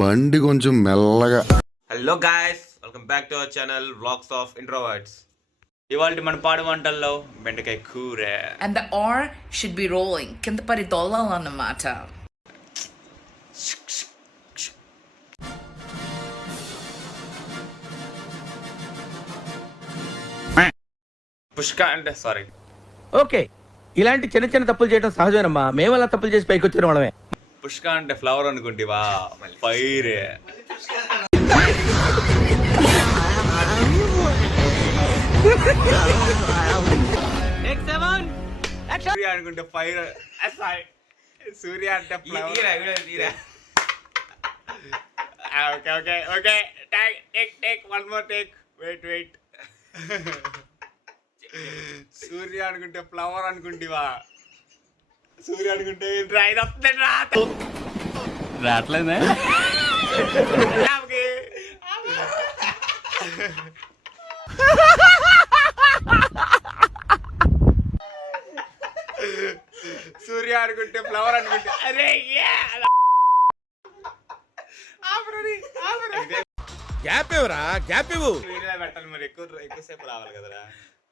బండి కొంచెం మెల్లగా. Hello guys, welcome back to our channel vlogs of introverts. ఇవాళ మన పాడు వంటల్లో బెండకాయ కూర. And the R should be rolling. కింద పడి దొల్లాలన్నమాట. పుష్క అంటే సారీ. ఓకే, ఇలాంటి చిన్న చిన్న తప్పులు చేయడం సహజమేనమ్మా. మేము అలా తప్పులు చేసి పైకి వచ్చిన వాళ్ళమే. పుష్క అంటే ఫ్లవర్ అనుకుంటివా? ఫైర్. సూర్య అనుకుంటే ఫైర్. సూర్య అంటే flower. Okay okay okay, take one more take. Wait. Surya అనుకుంటే ఫ్లవర్ అనుకుంటివా? సూర్య అనుకుంటే రావట్లేదా? సూర్య అనుకుంటే ఫ్లవర్ అనుకుంటే అరే గ్యాప్ ఇవ్వరా, గ్యాప్ ఇవ్వు. పెట్టాలి మరి, ఎక్కువసేపు రావాలి కదరా.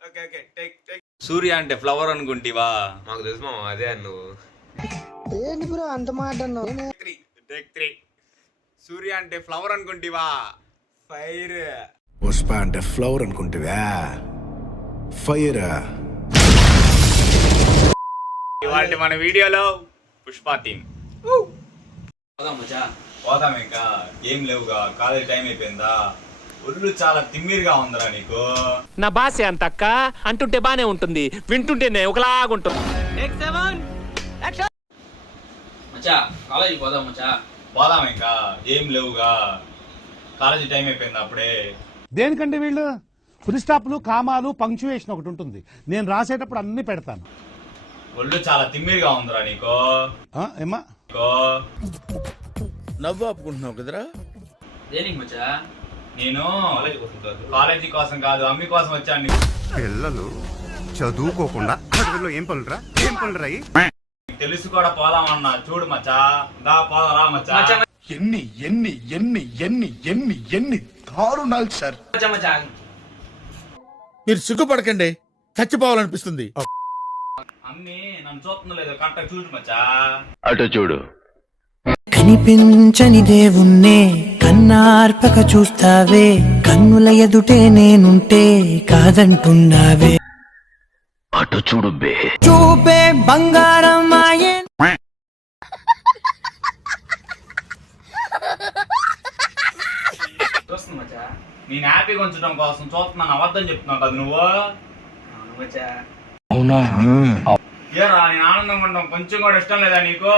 Okay okay, take. సూర్య అంటే ఫ్లవర్ అనుకుంటివా? మాకు తెలుసు మామ, అదే నువ్వు ఏంటి బ్రో అంత మాట అన్నావు? టేక్ 3. సూర్య అంటే ఫ్లవర్ అనుకుంటివా? ఫైర్. పుష్ప అంటే ఫ్లవర్ అనుకుంటువా? ఫైర్. ఇవాళ మన వీడియోలో పుష్ప థీమ్. పోదాం, ఇంకా ఏం లేవుగా, కాలేజ్ టైం అయిపోయిందా? ఒళ్ళు చాలా తిమ్మిరిగా ఉందిరా నీకు. నా భాష అంత అక్క అంటుంటే బానే ఉంటుంది, వింటుంటేనే ఒకలాగుంటుంది. పోదాం, ఇంకా ఏం లేవుగా, కాలేజీ టైం అయిపోయింది అప్పుడే. దేనికంటే వీళ్ళు ఫుల్ స్టాప్లు, కామాలు, పంక్చువేషన్ ఒకటి ఉంటుంది. నేను రాసేటప్పుడు అన్ని పెడతాను. ఒళ్ళు చాలా తిమ్మిరిగా ఉందిరా నీకు. ఏమ్మా నవ్వు ఆపుకుంటున్నావు కదరా? నేను కాలేజీ కోసం కాదు, అమ్మి కోసం వచ్చాను. పిల్లలు చదువుకోకుండా అడవుల్లో ఏం పనులురా తెలుసు కూడా పోదామన్నా. చూడు మచ్చా, దా పోదాం రా మచ్చా. ఎన్ని ఎన్ని ఎన్ని ఎన్ని ఎన్ని ఎన్ని దారుణాలు సార్. మీరు సిగ్గుపడకండి, చచ్చిపోవాలనిపిస్తుంది. అమ్మి నన్ను చూస్తుందో లేదో కరెక్ట్ చూడు మచ్చా. అటు చూడు. కనిపించని దేవుణ్ణే కన్నార్పక చూస్తావే, కన్నుల ఎదుటే నేనుంటే కాదంటున్నావే. అటు చూడు బే. చూపే బంగారం మాయే. చూస్తుంది మచ్చా, నేను హ్యాపీగా ఉంచడం కోసం చూస్తున్నాను. అబద్ధం చెప్తున్నావు కదా నువ్వు. అవునా? ఏరా, నేను ఆనందంగా ఉండడం కొంచెం కూడా ఇష్టం లేదా నీకు?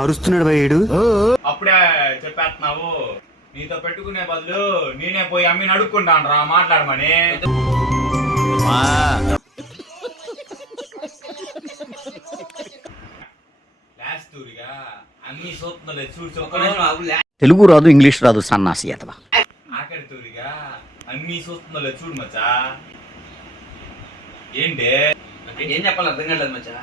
అరుస్తున్నాడు భయ్యుడు. అప్పుడే చెప్పేస్తున్నావు. నీతో పెట్టుకునే బదులు నేనే పోయి అమ్మిని అడుక్కుంటాను రా మాట్లాడమని. అన్ని చూస్తుందో చూడు. తెలుగు రాదు, ఇంగ్లీష్ రాదు, సన్నాసి అతవా. ఆఖరి తూరిగా అన్ని చూస్తుందో చూడు మచ్చా. ఏంటి ఏం చెప్పాలి అర్థం కాలేదు మచ్చా.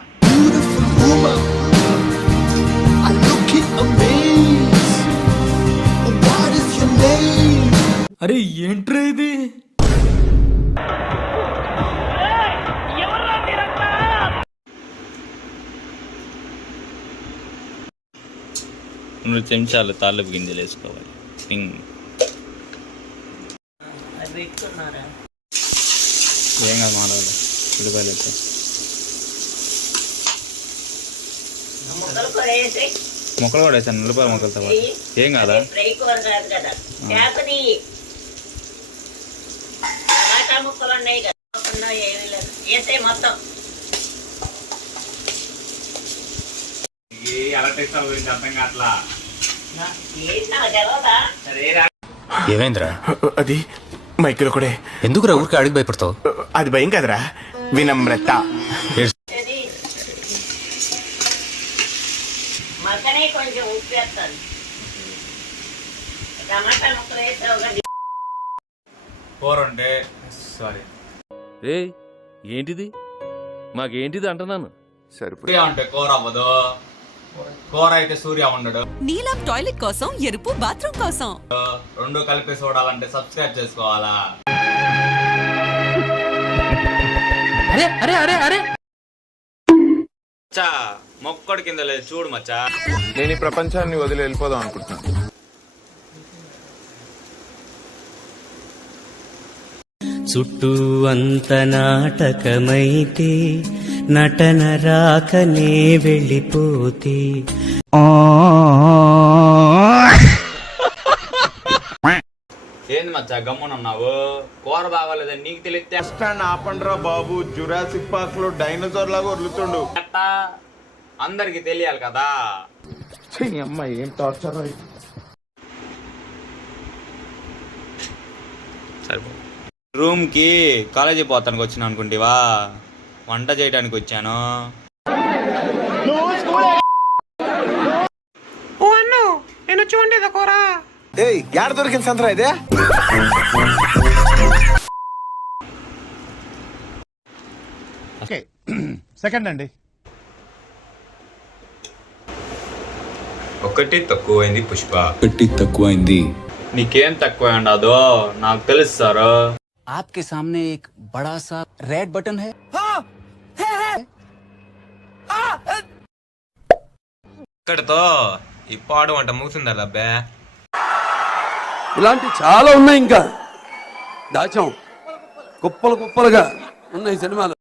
అరే ఏంట్రా ఇది? రెండు చెంచాలు తాళ్ళపు గింజలు వేసుకోవాలి. ఏం కాదు మానవులు, ఉల్లిపాయలు మొక్కలు కూడా వేసాను. ఉల్లిపాయ మొక్కలతో ఏం కాదా? గురించి అర్థం కావట్లా. ఏమైందిరా? అది మైకిల్ కూడా. ఎందుకురా ఊరికి అడిగి భయపడతావు? అది భయం కదరా, వినమ్రత. కొంచెం ఉప్పు వేస్తాను. టమాటా ముక్కలు వేస్తావు. కూర ఉంటే సారీ. ఏంటిది? మాకేంటిది అంటున్నాను. సరిపోయి అంటే కూర అవ్వదు. కూర అయితే సూర్య ఉండడు. నీలం టాయిలెట్ కోసం, ఎరుపు బాత్రూమ్ కోసం. రెండు కలిపి చూడాలంటే సబ్స్క్రైబ్ చేసుకోవాలా? అరే అరే అరే అరే మచ్చా మొక్కడి కింద లేదు చూడు మచ్చా. నేను ఈ ప్రపంచాన్ని వదిలి వెళ్ళిపోదాం అనుకుంటున్నాను. చుట్టూ అంత నాటకమైతే నటన రాకనే వెళ్ళిపోతే ఏంది మచ్చా గమ్మునున్నావు? కూర బాగోలేదని నీకు తెలిస్తే ఆపండ్రా బాబు, జురాసిక్ పార్క్ లో డైనోసార్ లాగా వదులుతుండు. అందరికి తెలియాలి కదా. ఏం టార్చర్. రూమ్ కి కాలేజీ పోతానికి వచ్చిన అనుకుంటేవా? వంట చేయడానికి వచ్చాను. ఏయ్ యాడ దొరికింది సంతరా ఇదే? ఓకే సెకండ్ అండి. ఒకటి తక్కువైంది పుష్ప. తక్కువైంది. నీకేం తక్కువ ఉండదు నాకు తెలుసు సార్. आपके सामने एक बड़ा सा रेड बटन है. ఇక్కడతో ఈ పాడు వంట ముగిసిందా అబ్బే? ఇలాంటి చాలా ఉన్నాయి, ఇంకా దాచాం కుప్పలు కుప్పలుగా ఉన్నాయి సినిమాలు.